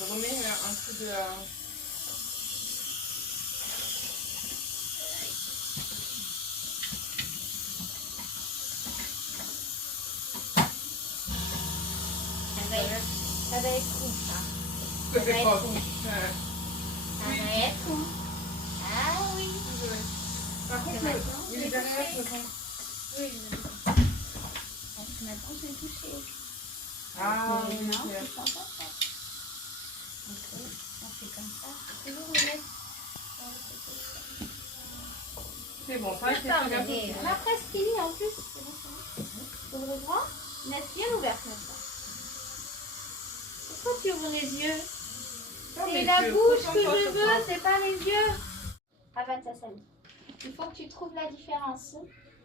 Je remets un peu de... Ça va être tout, ça. Ça fait pas. Ça va être tout. Ah oui. Par contre, il est derrière, je pense. Oui, maintenant, je vais toucher. Ah oui, non, ok. c'est pas ça. Ok, on fait comme ça. Toujours le mettre. C'est bon, ça, c'est Attends, très bien. mais on a presque fini en plus. C'est bon, c'est bon. Ouvre grand. Laisse bien ouverte maintenant. Pourquoi tu ouvres les yeux? C'est la bouche que je veux, c'est pas les yeux. Avanza Sally. Il faut que tu trouves la différence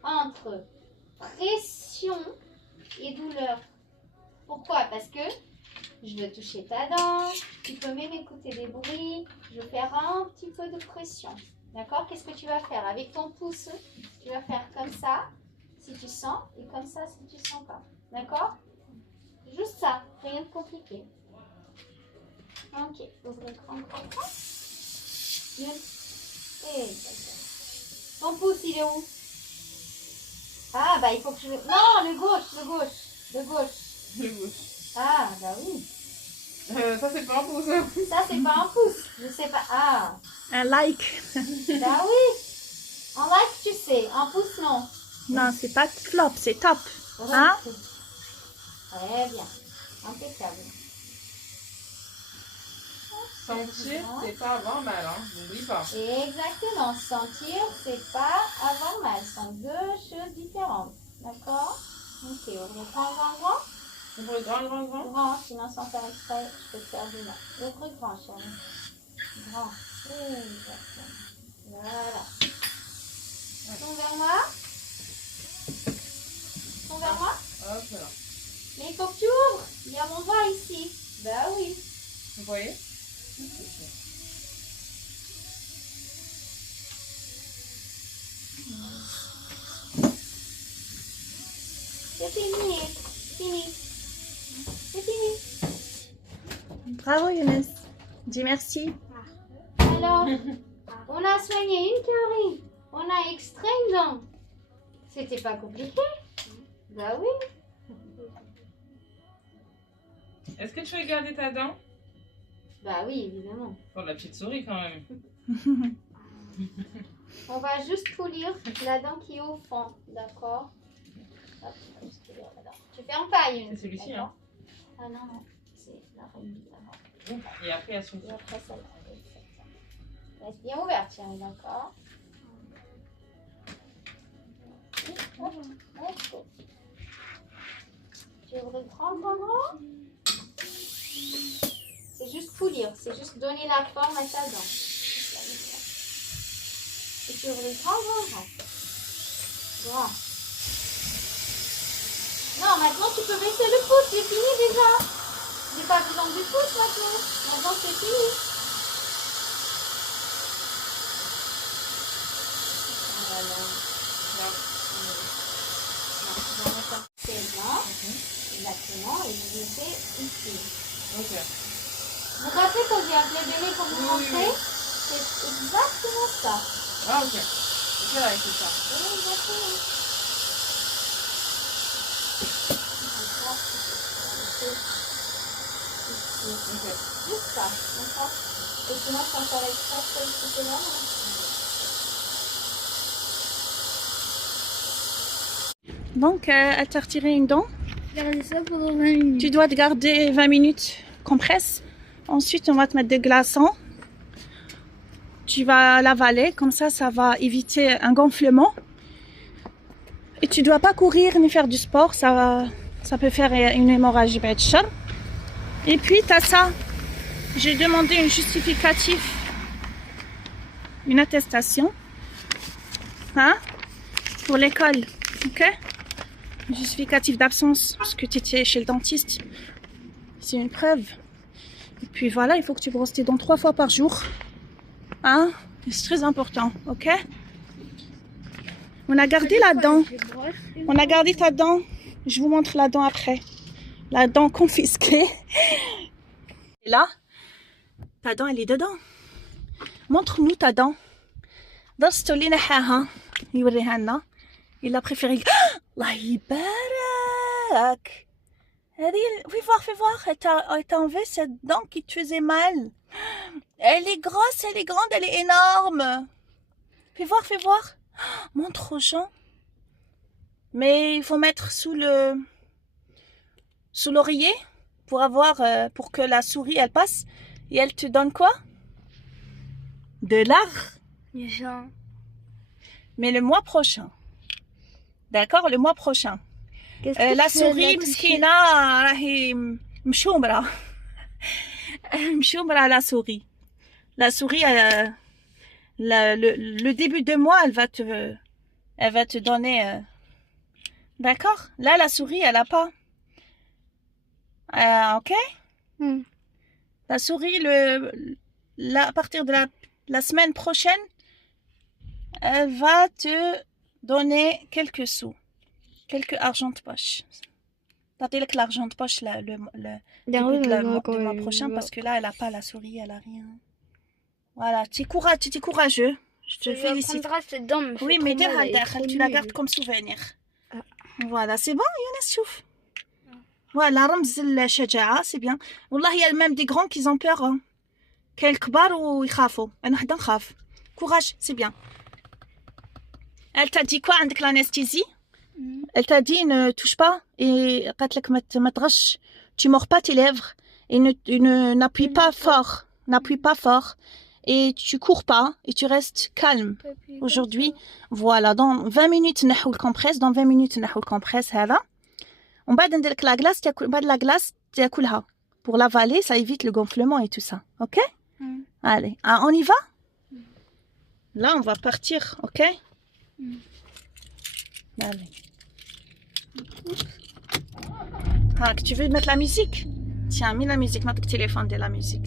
entre pression et douleur. Pourquoi? Parce que je veux toucher ta dent, tu peux même écouter des bruits, je veux faire un petit peu de pression. D'accord? Qu'est-ce que tu vas faire? Avec ton pouce, tu vas faire comme ça, si tu sens, et comme ça, si tu sens pas. D'accord? Juste ça, rien de compliqué. Ok, ouvrez grand. Et ton pouce, il est où? Ah, bah il faut que je... Non, le gauche. Le gauche. Ah, bah oui. Ça, c'est pas un pouce. Ça, c'est pas un pouce. Je sais pas. Ah, Un like. bah oui. En like, tu sais. En pouce, non. Non, c'est pas flop, c'est top. Hein? Très bien. Impeccable. Sentir, c'est pas avoir mal, hein. N'oublie pas. Exactement. Sentir, c'est pas avoir mal. Ce sont deux choses différentes. D'accord? Ok, ouvre grand. Ouvre grand. Grand, sinon sans faire exprès, je peux te faire du mal. Ouvre grand, chérie. Grand. Exactement. Voilà. Tourne vers moi. Tourne vers moi. Hop là. Mais il faut que tu ouvres. Il y a mon doigt ici. Bah oui. Vous voyez? C'est fini. Fini. C'est fini. Bravo Younes. Dis merci. Alors, on a soigné une carie. On a extrait une dent. C'était pas compliqué. Bah oui. Est-ce que tu veux garder ta dent? Bah oui, évidemment. Oh, la petite souris quand même. On va juste polir la dent qui est au fond. D'accord? Hop, juste polir la dent. Tu fermes pas une. C'est celui-ci, hein? Ah non. C'est la reine d'avant. Et après, elle s'ouvre. Et après celle-là. Reste bien ouverte, chérie, d'accord? Tu ouvres grand. C'est juste polir, c'est juste donner la forme à ta dent. Et tu ouvres grand. Grand. Non, maintenant tu peux baisser le pouce, c'est fini déjà. J'ai pas besoin du pouce maintenant. Maintenant c'est fini. Voilà. C'est bon. Exactement. Et je le fais ici. Ok. Vous vous rappelez quand j'ai appelé Béné pour vous montrer? C'est exactement ça. Ah, ok. Ok, là, c'est ça. Exactement. Ok. Juste ça. D'accord? Et sinon, sans faire exprès, je peux le couper là. Donc, elle t'a retiré une dent. Garder ça pendant 20 minutes. Tu dois te garder 20 minutes compresse. Ensuite, on va te mettre des glaçons. Tu vas l'avaler, comme ça va éviter un gonflement. Et tu dois pas courir ni faire du sport, ça peut faire une hémorragie. Et puis, tu as ça. J'ai demandé un justificatif, une attestation, hein, pour l'école, ok? Un justificatif d'absence, parce que tu étais chez le dentiste. C'est une preuve. Et puis voilà, il faut que tu brosses tes dents 3 fois par jour. Hein? C'est très important, ok? On a gardé la dent. On a gardé ta dent. Je vous montre la dent après. La dent confisquée. Et là, ta dent, elle est dedans. Montre-nous ta dent. Il a préféré. Allah yibarak. Fais voir. Elle t'a enlevé cette dent qui te faisait mal. Elle est grosse, elle est grande, elle est énorme. Fais voir. Montre aux gens. Mais il faut mettre sous l'oreiller pour que la souris elle passe. Et elle te donne quoi? De l'argent. Mais le mois prochain. D'accord, le mois prochain. La souris, mskina, rahi mchoumra. Mchoumra la souris. La souris, le début de mois, elle va te donner. D'accord? Là, la souris, elle a pas. Ok? La souris, à partir de la semaine prochaine, elle va te donner quelques sous. Quelques argent de poche. T'as-tu l'argent de poche le début du mois prochain parce que là, elle n'a pas la souris, elle n'a rien. Voilà, tu es courageux. Je te félicite. Oui, mais tu la gardes comme souvenir. Voilà, c'est bon, Younes, chouf. Voilà, رمز الشجاعة, c'est bien. والله, il y a même des grands qui ont peur. كاين الكبار ويخافوا. أنا حدا نخاف. Courage, c'est bien. Elle t'a dit quoi عندك l'anesthésie? Elle t'a dit ne touche pas et قالت لك ما تغش. Tu mords pas tes lèvres et n'appuie pas fort. N'appuie pas fort. Et tu cours pas et tu restes calme. Aujourd'hui, voilà, dans 20 minutes نحو الكمبريس, dans 20 minutes نحو الكمبريس هذا. On va donner la glace, la glace, pour l'avaler, ça évite le gonflement et tout ça. Ok? Allez, on y va? Là, on va partir, ok? Allez. Ah, tu veux mettre la musique? Tiens, mets la musique, notre téléphone de la musique.